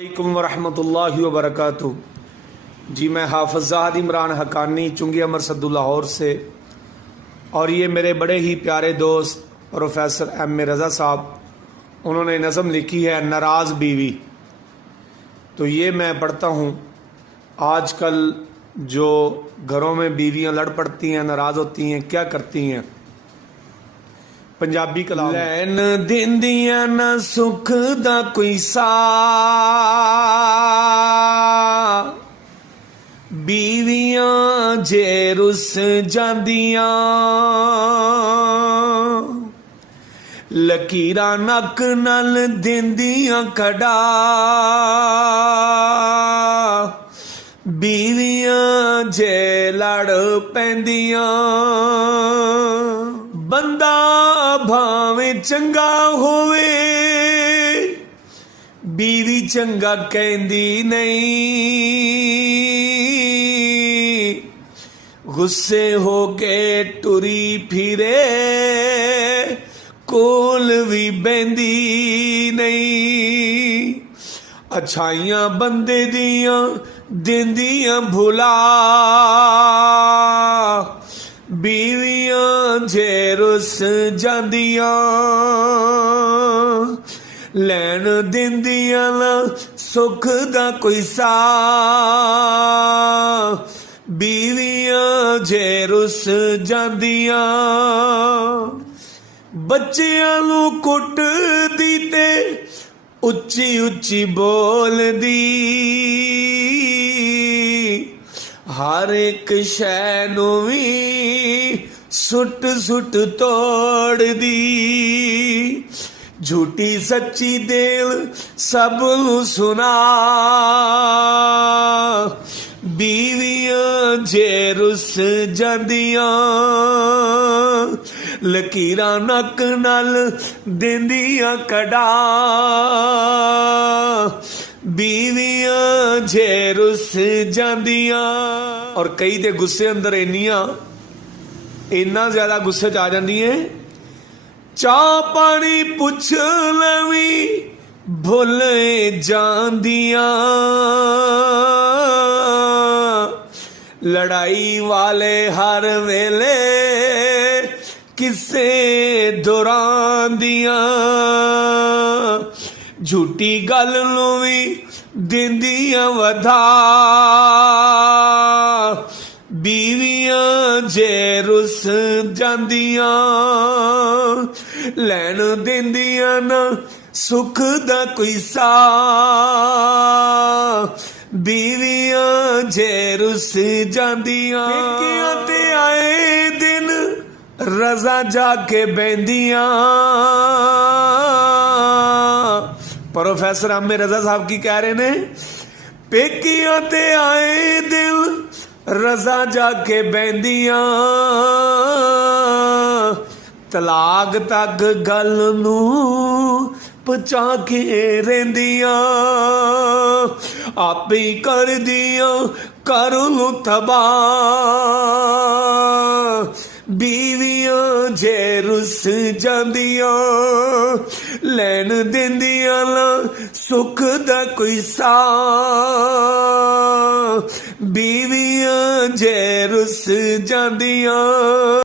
वालेकुम वरहमतुल्लाहि वबरकातुहू। जी मैं हाफ़िज़ ज़ाहिद इमरान हक़ानी चुंगी अमर सद्दू लाहौर से, और ये मेरे बड़े ही प्यारे दोस्त प्रोफेसर एम ए रज़ा साहब, उन्होंने नज़म लिखी है नाराज़ बीवी। तो ये मैं पढ़ता हूँ। आजकल जो घरों में बीवियाँ लड़ पड़ती हैं, नाराज़ होती हैं, क्या करती हैं? पंजाबी कलाम। लैन दिंदियां ना सुख दा कोई सा, बीवियां जे रुस जांदियां, लकीरां नक नाल दिंदियां कड़ा, बीवियां जे लड़ पैंदियां। बंदा भावें चंगा होवे, बीवी चंगा कहंदी नहीं, गुस्से हो के टुरी फिरे, कोल भी बहंदी नहीं। अच्छाइयां बंदे दियां दिंदियां भुला, बीवियां जे रुस जांदियां, लैन दिंदियां ना सुख दा कोई सा, बीवियां जे रुस जांदियां। बच्चियां नू कुटदी ते उच्ची उच्ची बोलदी, हर एक शै नू भी सुट सुट तोड़ दी। झूठी सच्ची दिल सब नू सुना, बीवियां जे रुस जांदियां, लकीरां नक नाल दिंदियां कड़ा, बीवियां जे रुस जांदियां। और कई दे गुस्से अंदर इन्ना ज्यादा गुस्से च आ जांदियां, चाह पानी पुछ लवी भुल जांदियां, लड़ाई वाले हर वेले किसे दोहरांदियां, झूठी गल नू भी दिंदियां वधा, बीवियां जे रुस जांदियां, लैन दिंदियां ना सुख दा कोई सा, बीवियां जे रुस जांदियां। पेकियां ते आए दिन रज़ा जाके बहंदियां, प्रोफेसर एम ए रज़ा साहब की कह रहे ने, पेकियां ते आए दिल रज़ा जाके बहंदियां, तलाक तक गल नू पचा के रहिंदियां, आप ही कर दियां कर नू तबाह, बीवियां जे रुस जांदियां, लैन दिंदियां ना सुख दा कोई सा, बीवियां जे रुस जांदियां।